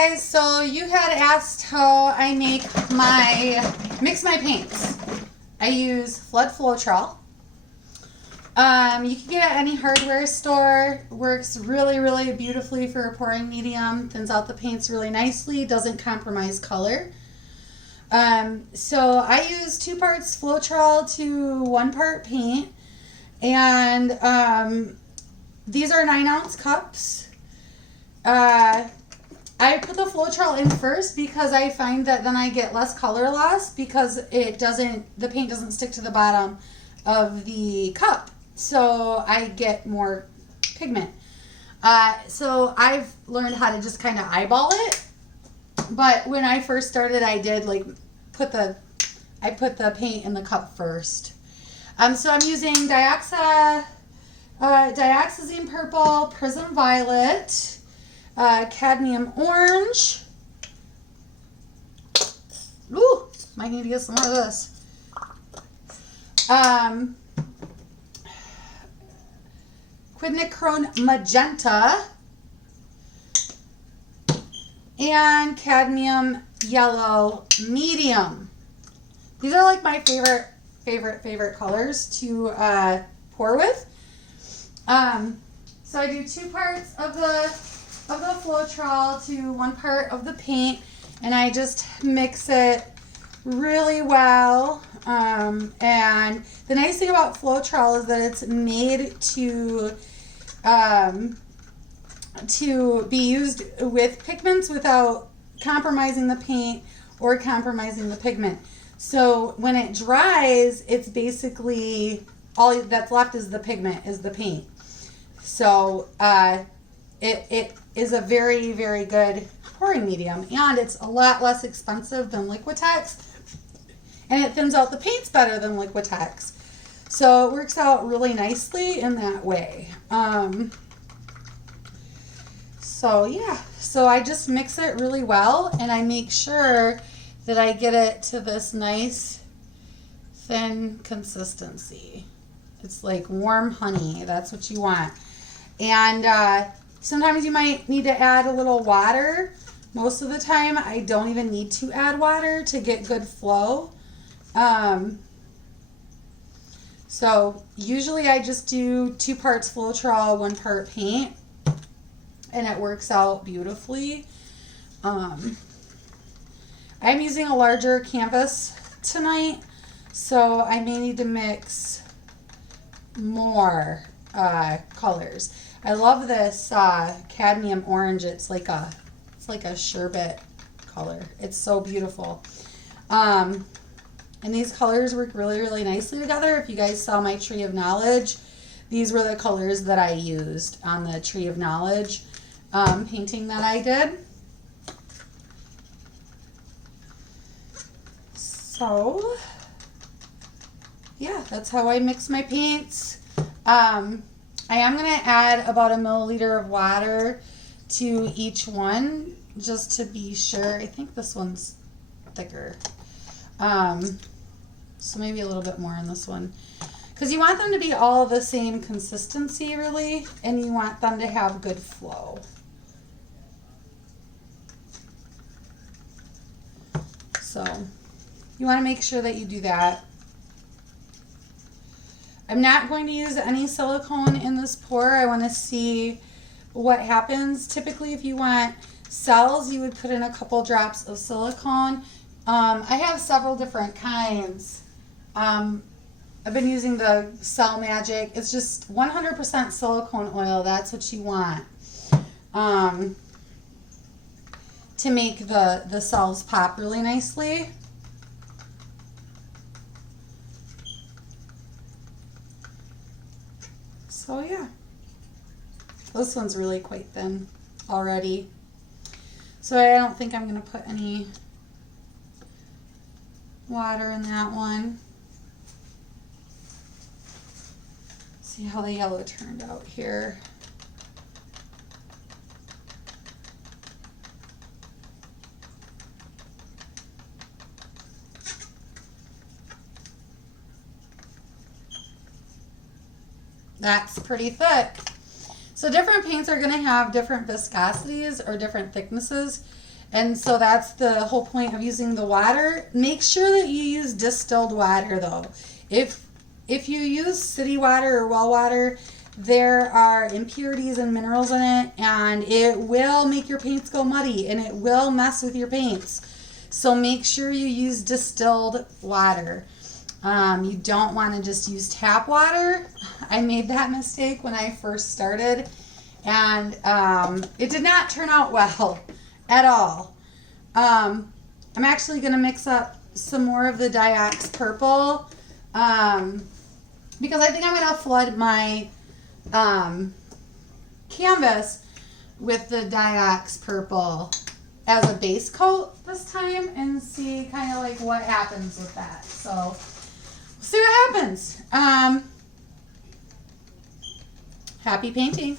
guys, so you had asked how I mix my paints. I use floetrol. You can get it at any hardware store. Works really beautifully for a pouring medium. Thins out the paints really nicely. Doesn't compromise color. So I use 2 parts floetrol to 1 part paint. And these are 9-ounce cups. I put the floetrol in first because I find that then I get less color loss because the paint doesn't stick to the bottom of the cup. So I get more pigment. So I've learned how to just kind of eyeball it. But when I first started, I did put the paint in the cup first. So I'm using dioxazine purple, prism violet, cadmium orange. Ooh, might need to get some more of this. Quinacridone magenta and cadmium yellow medium. These are like my favorite colors to pour with. So I do 2 parts of the floetrol to 1 part of the paint, and I just mix it really well. And the nice thing about floetrol is that it's made to be used with pigments without compromising the paint or compromising the pigment. So when it dries, it's basically all that's left is the pigment, is the paint. So it is a very good pouring medium, and it's a lot less expensive than Liquitex, and it thins out the paints better than Liquitex. So it works out really nicely in that way. So yeah, so I just mix it really well, and I make sure that I get it to this nice thin consistency. It's like warm honey. That's what you want. And sometimes you might need to add a little water. Most of the time, I don't even need to add water to get good flow. So usually I just do 2 parts floetrol, 1 part paint, and it works out beautifully. I'm using a larger canvas tonight, so I may need to mix more colors. I love this cadmium orange. It's like a sherbet color. It's so beautiful. And these colors work really nicely together. If you guys saw my Tree of Knowledge, these were the colors that I used on the Tree of Knowledge painting that I did. So yeah, that's how I mix my paints. I am going to add about 1 milliliter of water to each one just to be sure. I think this one's thicker. So maybe a little bit more in this one. Because you want them to be all the same consistency, really, and you want them to have good flow. So you want to make sure that you do that. I'm not going to use any silicone in this pour. I want to see what happens. Typically, if you want cells, you would put in a couple drops of silicone. I have several different kinds. I've been using the Cell Magic. It's just 100% silicone oil. That's what you want to make the cells pop really nicely. So yeah, this one's really quite thin already. So I don't think I'm going to put any water in that one. See how the yellow turned out here. That's pretty thick. So different paints are going to have different viscosities or different thicknesses. And so that's the whole point of using the water. Make sure that you use distilled water though. If you use city water or well water, there are impurities and minerals in it, and it will make your paints go muddy, and it will mess with your paints. So make sure you use distilled water. You don't want to just use tap water. I made that mistake when I first started, and it did not turn out well at all. I'm actually going to mix up some more of the Diox purple because I think I'm going to flood my canvas with the Diox purple as a base coat this time and see kind of like what happens with that. So we'll see what happens. Happy painting.